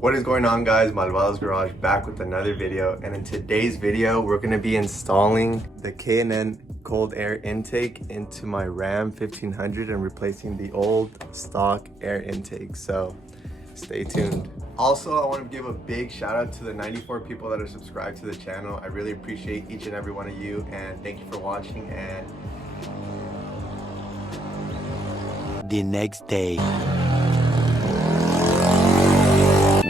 What is going on, guys? Malvados Garage back with another video, and in today's video we're going to be installing the K&N cold air intake into my Ram 1500 and replacing the old stock air intake, so stay tuned. Also, I want to give a big shout out to the 94 people that are subscribed to the channel. I really appreciate each and every one of you, and thank you for watching. And the next day,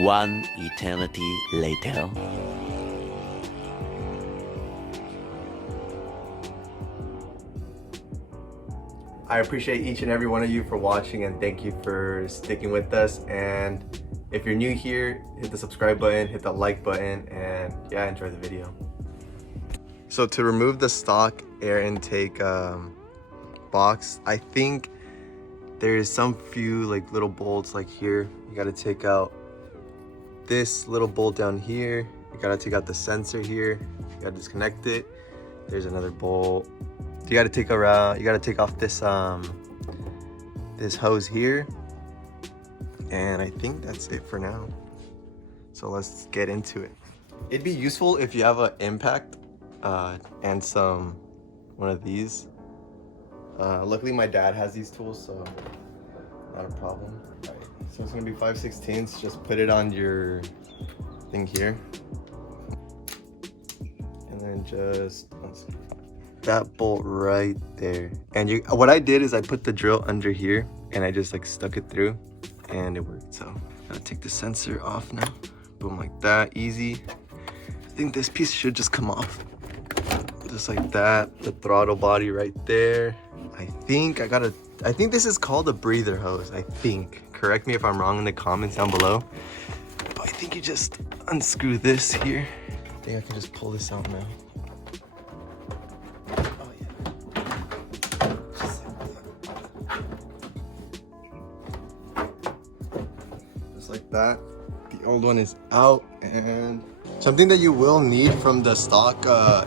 one eternity later. I appreciate each and every one of you for watching, and thank you for sticking with us. And if you're new here, hit the subscribe button, hit the like button, and yeah, enjoy the video. So to remove the stock air intake box, I think there's some few like little bolts like here. You got to take out this little bolt down here. You got to take out the sensor here. You got to disconnect it. There's another bolt. You got to take around. You got to take off this this hose here. And I think that's it for now. So let's get into it. It'd be useful if you have an impact and one of these. Luckily my dad has these tools, so not a problem. All right, so it's gonna be 5/16. Just put it on your thing here, and then just that bolt right there. And what I did is I put the drill under here and I just like stuck it through, and it worked. So gotta take the sensor off now. Boom, like that, easy. I think this piece should just come off, just like that. The throttle body right there. I think this is called a breather hose, I think. Correct me if I'm wrong in the comments down below. But I think you just unscrew this here. I think I can just pull this out now. Oh yeah. Just like that. The old one is out. And something that you will need from the stock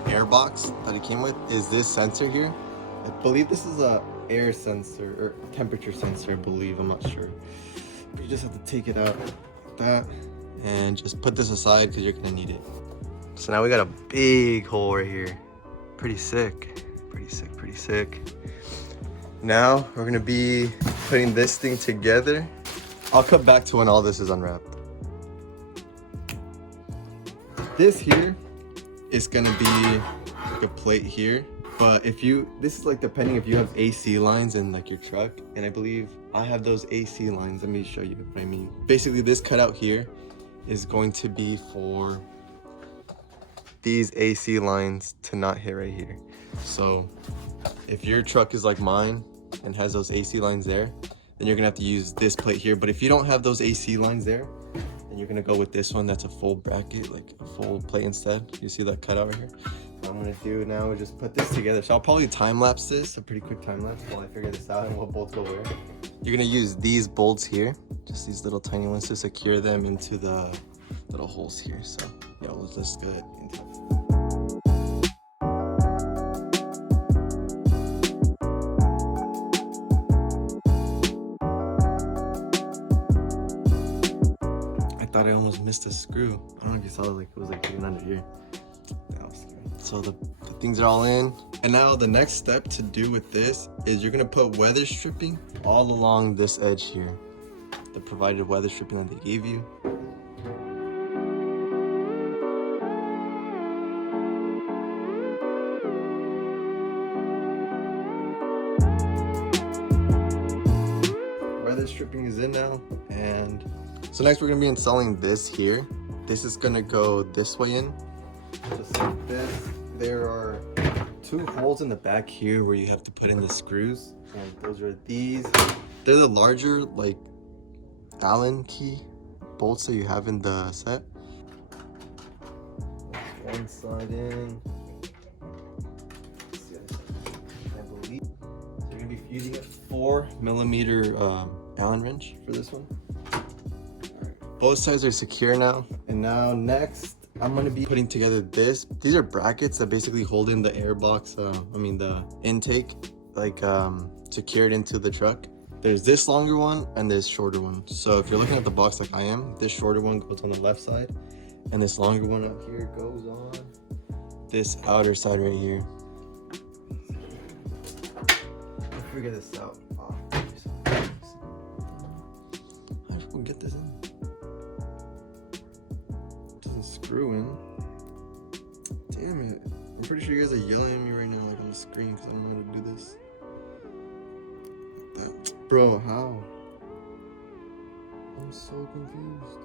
air box that it came with is this sensor here. I believe this is a air sensor or temperature sensor, I believe. I'm not sure. But you just have to take it out like that and just put this aside because you're gonna need it. So now we got a big hole right here. Pretty sick. Pretty sick, pretty sick. Now we're gonna be putting this thing together. I'll cut back to when all this is unwrapped. This here is gonna be like a plate here. But this is like depending if you have AC lines in like your truck, and I believe I have those AC lines. Let me show you what I mean. Basically, this cutout here is going to be for these AC lines to not hit right here. So if your truck is like mine and has those AC lines there, then you're gonna have to use this plate here. But if you don't have those AC lines there, then you're gonna go with this one. That's a full bracket, like a full plate instead. You see that cutout right here? What I'm gonna do now is just put this together. So I'll probably time lapse this, a pretty quick time lapse, while I figure this out and what bolts go where. You're gonna use these bolts here, just these little tiny ones, to secure them into the little holes here. So yeah, let's just get into it. I thought I almost missed a screw. I don't know if you saw, like it was like hidden under here. So the things are all in, and now the next step to do with this is you're gonna put weather stripping all along this edge here, the provided weather stripping that they gave you. Weather stripping is in now, and so next we're gonna be installing this here. This is gonna go this way in, just like this. There are two holes in the back here where you have to put in the screws, and those are these. They're the larger like Allen key bolts that you have in the set. One side in. I believe so. You're gonna be using a 4mm Allen wrench for this one. Both sides are secure now, and now next I'm gonna be putting together this. These are brackets that basically hold in the air box, the intake, like secured into the truck. there's this longer one and this shorter one. So if you're looking at the box like I am, this shorter one goes on the left side, and this longer one up here goes on this outer side right here. Let's figure this out. Oh, how do we get this in? It doesn't screw in. Damn it. I'm pretty sure you guys are yelling at me right now, like on the screen, because I don't know how to do this. Like that. Bro, how? I'm so confused.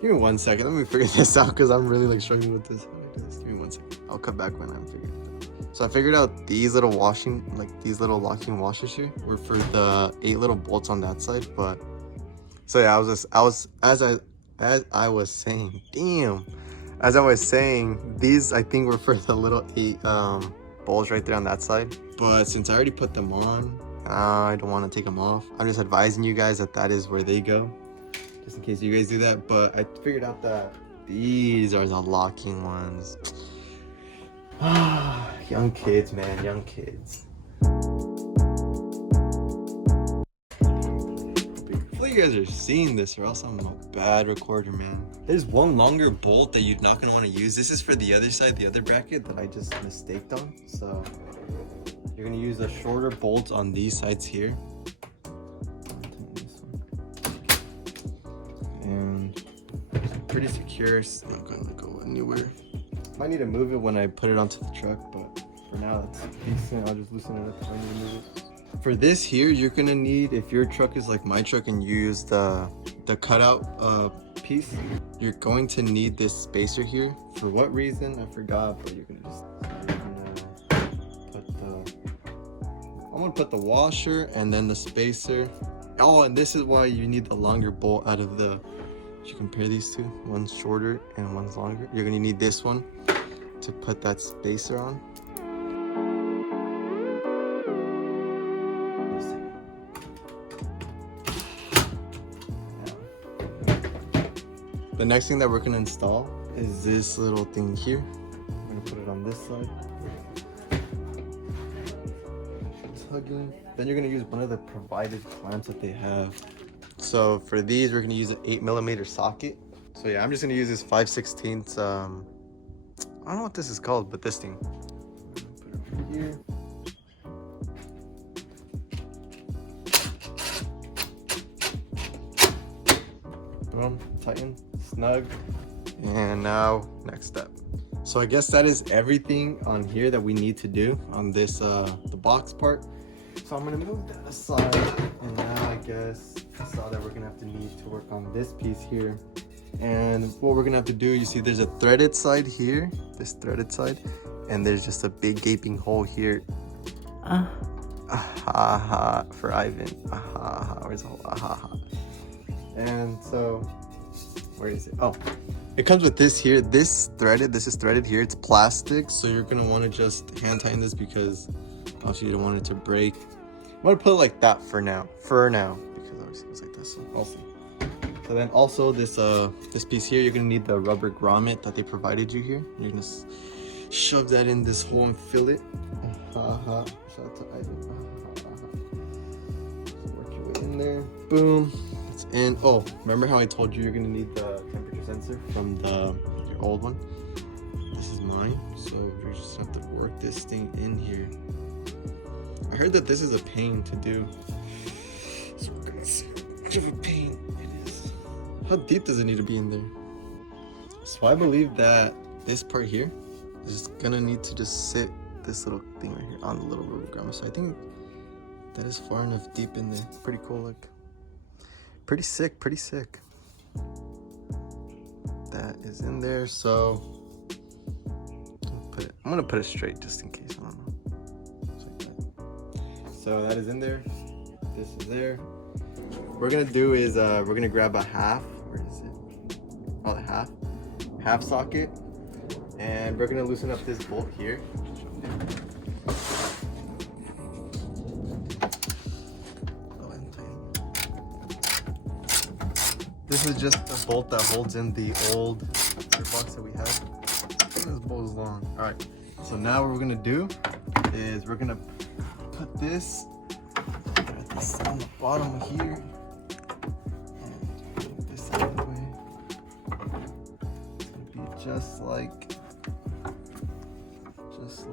Give me 1 second. Let me figure this out because I'm really like struggling with this. How do I do this? Give me 1 second. I'll come back when I'm figuring it out. So I figured out these little locking washers here were for the 8 little bolts on that side. But so yeah, as I was saying, these I think were for the little 8 bolts right there on that side. But since I already put them on, I don't want to take them off. I'm just advising you guys that is where they go, just in case you guys do that. But I figured out that these are the locking ones. Young kids, man, young kids. Hopefully you guys are seeing this, or else I'm a bad recorder, man. There's one longer bolt that you're not gonna want to use. This is for the other side, the other bracket that I just mistaked on. So you're gonna use a shorter bolt on these sides here. And it's pretty secure. It's not gonna go anywhere. Might need to move it when I put it onto the truck, but for now that's decent. I'll just loosen it up if I need to move it. For this here, you're gonna need, if your truck is like my truck and you use the cutout piece, you're going to need this spacer here. For what reason I forgot, but you're gonna I'm gonna put the washer and then the spacer. Oh, and this is why you need the longer bolt out of the, if you compare these two, one's shorter and one's longer, you're gonna need this one to put that spacer on. The next thing that we're gonna install is this little thing here. I'm gonna put it on this side. Tugging. Then you're gonna use one of the provided clamps that they have. So for these, we're gonna use an 8mm socket. So yeah, I'm just gonna use this 5/16. I don't know what this is called, but this thing. Put it over here. Boom, tighten, snug. And now, next step. So I guess that is everything on here that we need to do on this, the box part. So I'm gonna move that aside. And now I guess I saw that we're gonna need to work on this piece here. And what we're gonna have to do, you see there's a threaded side here, this threaded side, and there's just a big gaping hole here. For Ivan. Where's the hole? And so, where is it? Oh, it comes with this here. This is threaded here. It's plastic, so you're gonna want to just hand tighten this because obviously you don't want it to break. I'm gonna put it like that for now, because obviously it's like this. So I'll see. So then also this piece here, you're gonna need the rubber grommet that they provided you here. You're gonna shove that in this hole and fill it. Shout out to Ivan. Work your way in there. Boom. It's in. Oh, remember how I told you you're gonna need the temperature sensor from your old one? This is mine. So you just have to work this thing in here. I heard that this is a pain to do. So we're gonna see how much of a pain it is. How deep does it need to be in there? So I believe that this part here is gonna need to just sit this little thing right here on the little rubber grommet. So I think that is far enough deep in there. Pretty cool, look. Pretty sick. That is in there, so I'm gonna put it straight just in case, I don't know. Like that. So that is in there, this is there. What we're gonna do is we're gonna grab a half, where is it? Oh, the half socket, and we're gonna loosen up this bolt here. This is just the bolt that holds in the old box that we have. This bolt is long. All right. So now what we're gonna do is we're gonna put this on the bottom here. And put this out of the way. It's gonna be just like this.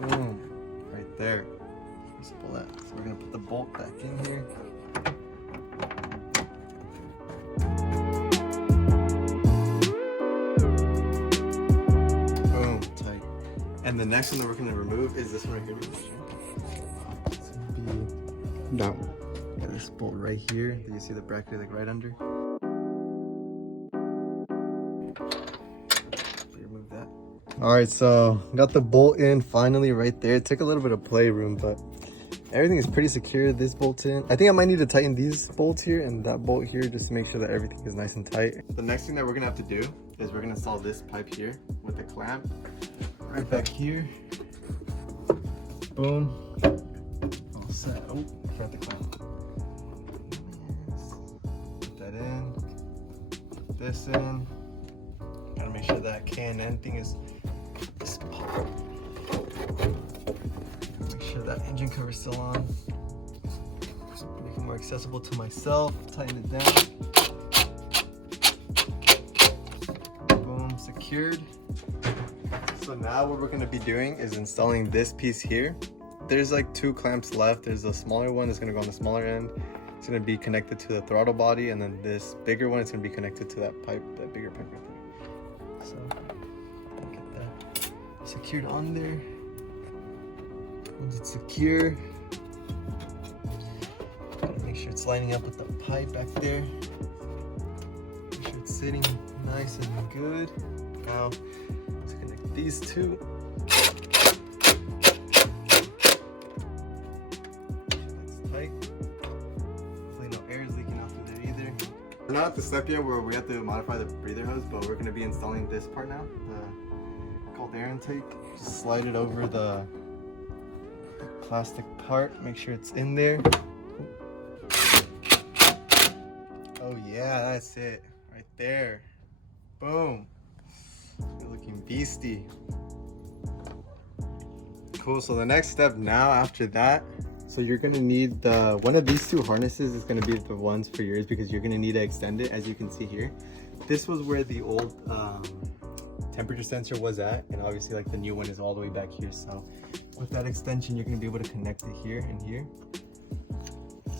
Boom. Right there. So we're gonna put the bolt back in here. Boom, tight. And the next one that we're gonna remove is this one right here. It's gonna be that one. Got this bolt right here. Do you see the bracket like right under? Remove that. All right, so got the bolt in finally right there. It took a little bit of playroom, but everything is pretty secure. This bolt's in. I think I might need to tighten these bolts here and that bolt here just to make sure that everything is nice and tight. The next thing that we're gonna have to do is we're gonna install this pipe here with the clamp right back here. Boom. All set. Oh, forgot the clamp. Put that in. Put this in. Gotta make sure that K&N thing is pop. Make sure that engine cover is still on. Make it more accessible to myself. Tighten it down. Boom, secured. So now what we're gonna be doing is installing this piece here. There's like 2 clamps left. There's a smaller one that's gonna go on the smaller end. It's gonna be connected to the throttle body, and then this bigger one is gonna be connected to that pipe, that bigger pipe right there. So get that secured on there. Once it's secure, gotta make sure it's lining up with the pipe back there. Make sure it's sitting nice and good. Now let's connect these two. We're not at the step yet where we have to modify the breather hose, but we're going to be installing this part now, the cold air intake. Just slide it over the plastic part, make sure it's in there. Oh yeah, that's it, right there. Boom. You're looking beastie. Cool, so the next step now after that, so you're gonna need one of these 2 harnesses is gonna be the ones for yours because you're gonna need to extend it, as you can see here. This was where the old temperature sensor was at, and obviously like the new one is all the way back here. So with that extension, you're gonna be able to connect it here and here.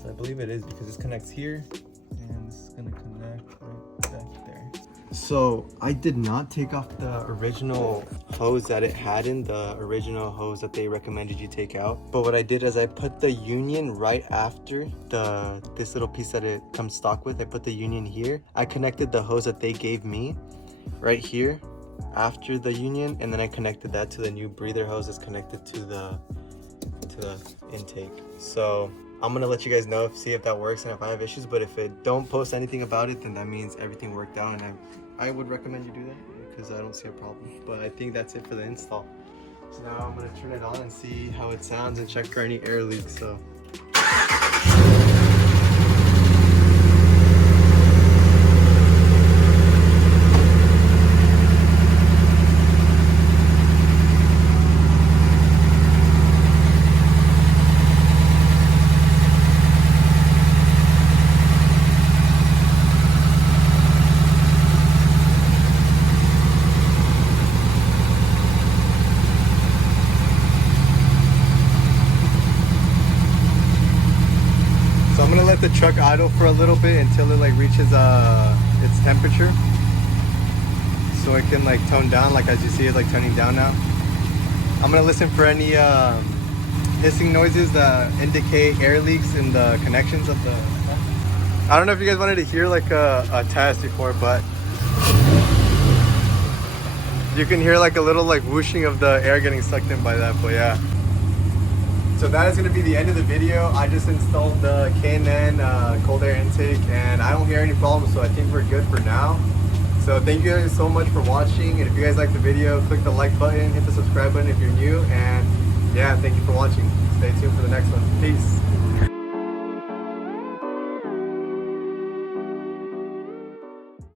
So I believe it is because this connects here, and this is gonna connect right back there. So I did not take off the original hose that it had in, the original hose that they recommended you take out. But what I did is I put the union right after this little piece that it comes stock with. I put the union here. I connected the hose that they gave me right here after the union, and then I connected that to the new breather hose that's connected to the intake. So I'm gonna let you guys know, see if that works and if I have issues. But if it don't post anything about it, then that means everything worked out, and I would recommend you do that because I don't see a problem. But I think that's it for the install. So now I'm gonna turn it on and see how it sounds and check for any air leaks. So I'm gonna let the truck idle for a little bit until it like reaches its temperature, so it can like tone down, like as you see it like toning down now. I'm gonna listen for any hissing noises that indicate air leaks in the connections of the. I don't know if you guys wanted to hear like a test before, but you can hear like a little like whooshing of the air getting sucked in by that. But yeah. So that is going to be the end of the video. I just installed the K&N cold air intake, and I don't hear any problems, so I think we're good for now. So thank you guys so much for watching, and if you guys liked the video, click the like button, hit the subscribe button if you're new, and yeah, thank you for watching. Stay tuned for the next one. Peace.